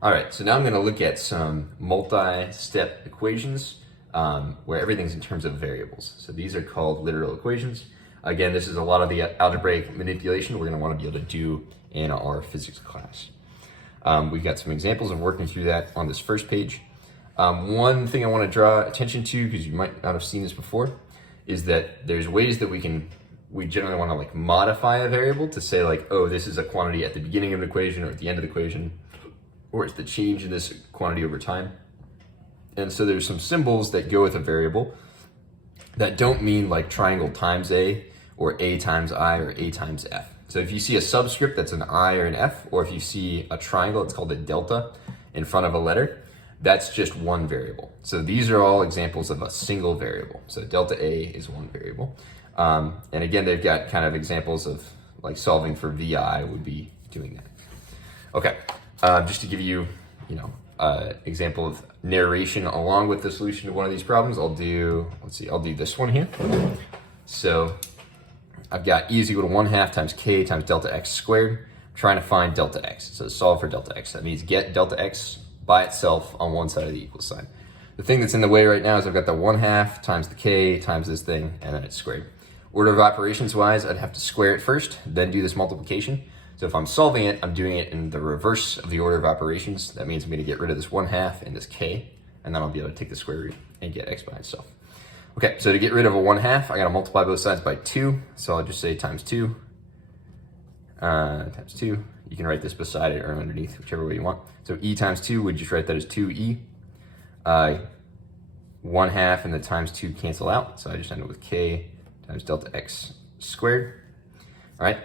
All right, so now I'm going to look at some multi-step equations where everything's in terms of variables. So these are called literal equations. Again, this is a lot of the algebraic manipulation we're going to want to be able to do in our physics class. We've got some examples of working through that on this first page. One thing I want to draw attention to, because you might not have seen this before, is that there's ways that we generally want to like modify a variable to say like, oh, this is a quantity at the beginning of an equation or at the end of the equation, or it's the change in this quantity over time. And so there's some symbols that go with a variable that don't mean like triangle times a, or a times I, or a times f. So if you see a subscript that's an I or an f, or if you see a triangle, it's called a delta in front of a letter, that's just one variable. So these are all examples of a single variable. So delta a is one variable. And again, they've got kind of examples of like solving for VI would be doing that. Okay, just to give you, example of narration along with the solution to one of these problems, I'll do this one here. So I've got e is equal to 1/2 times k times delta x squared. I'm trying to find delta x. So solve for delta x. That means get delta x by itself on one side of the equal sign. The thing that's in the way right now is I've got the 1/2 times the k times this thing, and then it's squared. Order of operations wise, I'd have to square it first, then do this multiplication. So if I'm solving it, I'm doing it in the reverse of the order of operations. That means I'm going to get rid of this 1/2 and this k, and then I'll be able to take the square root and get x by itself. Okay, so to get rid of a 1/2, I got to multiply both sides by 2. So I'll just say times 2. Times 2. You can write this beside it or underneath, whichever way you want. So e times 2, would just write that as 2e. 1/2 and the times 2 cancel out. So I just end up with k times delta x squared. All right,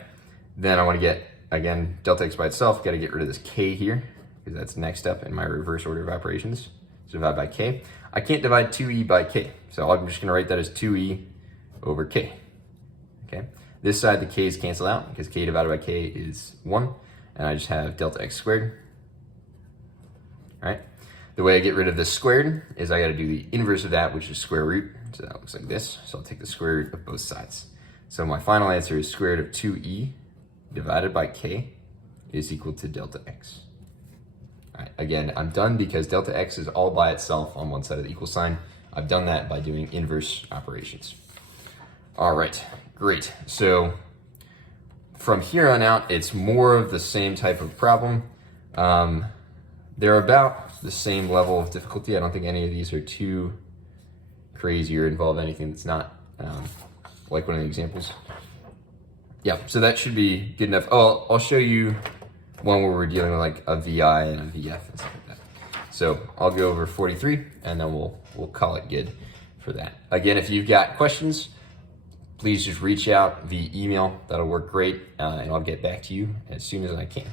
then I want to get, again, delta x by itself. Got to get rid of this k here, because that's next up in my reverse order of operations. So divide by k. I can't divide 2e by k, so I'm just going to write that as 2e over k. Okay, this side the k's cancel out, because k divided by k is 1, and I just have delta x squared. All right, the way I get rid of this squared is I got to do the inverse of that, which is square root. So that looks like this. So I'll take the square root of both sides. So my final answer is square root of 2e divided by k is equal to delta x. All right, again, I'm done because delta x is all by itself on one side of the equal sign. I've done that by doing inverse operations. All right, great. So from here on out, it's more of the same type of problem. They're about the same level of difficulty. I don't think any of these are too crazy or involve anything that's not like one of the examples. Yeah, so that should be good enough. Oh, I'll show you one where we're dealing with like a VI and a VF and stuff like that. So I'll go over 43 and then we'll call it good for that. Again, if you've got questions, please just reach out via email. That'll work great, and I'll get back to you as soon as I can.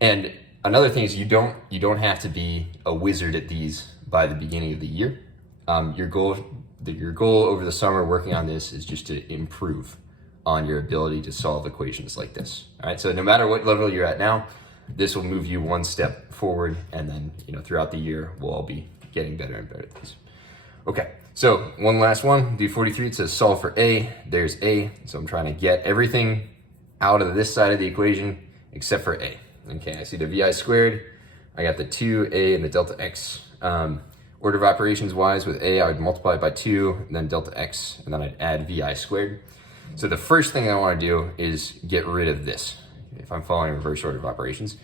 And another thing is you don't have to be a wizard at these by the beginning of the year. Your goal over the summer working on this is just to improve on your ability to solve equations like this. All right, so no matter what level you're at now, this will move you one step forward, and then throughout the year we'll all be getting better and better at these. Okay, so one last one, do 43. It says solve for a. There's a, so I'm trying to get everything out of this side of the equation except for a. Okay, I see the vi squared. I got the 2a and the delta x. Order of operations wise, with a, I would multiply it by 2, then delta x, and then I'd add vi squared. So the first thing I want to do is get rid of this, if I'm following reverse order of operations.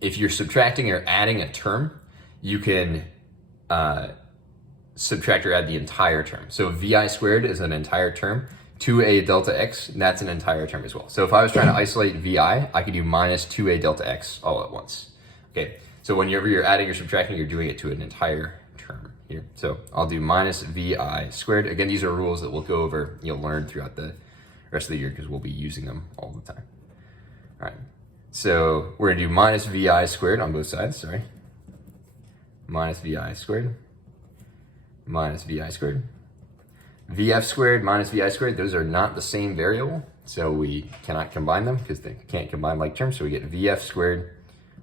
If you're subtracting or adding a term, you can subtract or add the entire term. So vi squared is an entire term. 2a delta x, that's an entire term as well. So if I was trying to isolate vi, I could do minus 2a delta x all at once. Okay, so whenever you're adding or subtracting, you're doing it to an entire term here. So I'll do minus vi squared. Again, these are rules that we'll go over, you'll learn throughout the rest of the year because we'll be using them all the time. All right, so we're gonna do minus vi squared on both sides, sorry. Minus vi squared, minus vi squared. Vf squared minus vi squared, those are not the same variable, so we cannot combine them because they can't combine like terms. So we get vf squared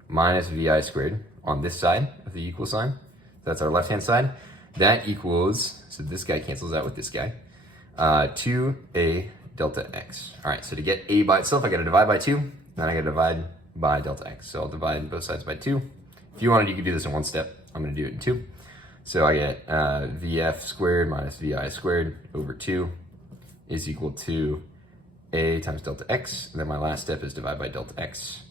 minus vi squared on this side of the equal sign. That's our left-hand side. That equals, so this guy cancels out with this guy, 2a delta x. All right, so to get a by itself, I gotta divide by 2, then I gotta divide by delta x. So I'll divide both sides by 2. If you wanted, you could do this in one step. I'm going to do it in 2. So I get vf squared minus vi squared over 2 is equal to a times delta x. And then my last step is divide by delta x.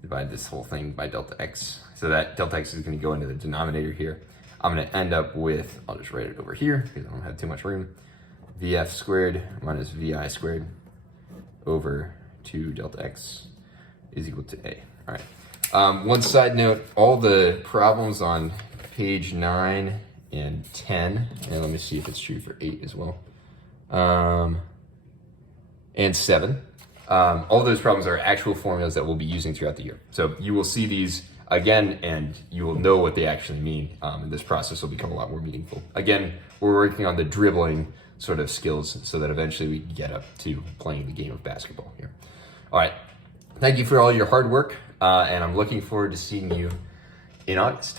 Divide this whole thing by delta x. So that delta x is going to go into the denominator here. I'm going to end up with, I'll just write it over here because I don't have too much room, vf squared minus vi squared over 2 delta x is equal to a. All right. One side note, all the problems on page 9 and 10, and let me see if it's true for 8 as well, and 7, all those problems are actual formulas that we'll be using throughout the year. So you will see these again, and you will know what they actually mean, and this process will become a lot more meaningful. Again, we're working on the dribbling sort of skills so that eventually we can get up to playing the game of basketball here. All right, thank you for all your hard work, and I'm looking forward to seeing you in August.